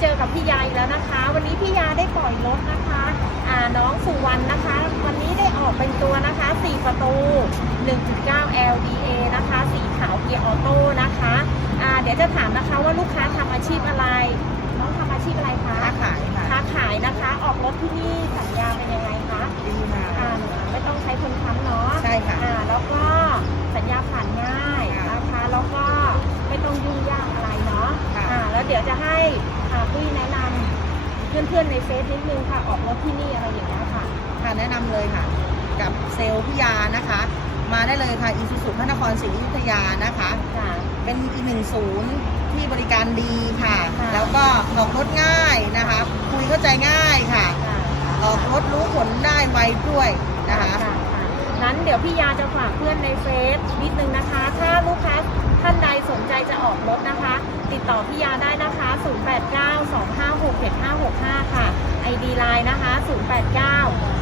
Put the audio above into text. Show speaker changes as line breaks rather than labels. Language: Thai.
เจอกับพี่ยาอีกแล้วนะคะ วันนี้พี่ยาได้ปล่อยรถนะคะอ่าน้องสุวรรณนะคะ วันนี้ได้ออกเป็นตัวนะคะ 4 ประตู 1.9 LDA นะคะ สีขาวเกียร์ออโต้นะคะอ่าเดี๋ยวจะถามนะคะว่าลูกค้าทำอาชีพอะไร น้องทำอาชีพอะไรคะ
ค้าขายค่ะ
ค้าขายนะคะ ออกรถที่นี่สัญญาเป็นยังไงคะ
ดีค่ะ
อ่าไม่ต้องใช้คนค้ำเนาะ
ใช่ค่ะ
อ่าแล้วก็สัญญาผ่านง่าย
ค่ะ
นะคะ แล้วก็ไม่ต้องยุ่งยากอะไรเนาะ
ค่ะ
อ่าแล้วเดี๋ยวจะให้ อ่าปุ้ยแนะนำเพื่อนๆในเฟซนิดนึงค่ะ ออกรถที่นี่อะไรอย่างเงี้ยค่ะ
ค่ะแนะนำเลยค่ะ กับเซลล์พิยานะคะ มาได้เลยค่ะอีซูซูพระนครศรีอยุธยานะคะ
ค่ะ
เป็นอีกหนึ่งศูนย์ที่บริการดีค่ะ
ค่ะ
แล้วก็ออกรถง่ายนะคะ คุยเข้าใจง่ายค่ะ
ค่ะ
ออกรถรู้ผลได้ไวด้วยนะคะ
ค่ะนั้นเดี๋ยวพี่ยาจะฝากเพื่อนในเฟซนิดนึงนะคะ ถ้าลูกค้าท่านใดสนใจจะออกรถนะคะ ติดต่อพี่ยาได้นะคะ 0892567565 ค่ะ ID Line นะคะ 089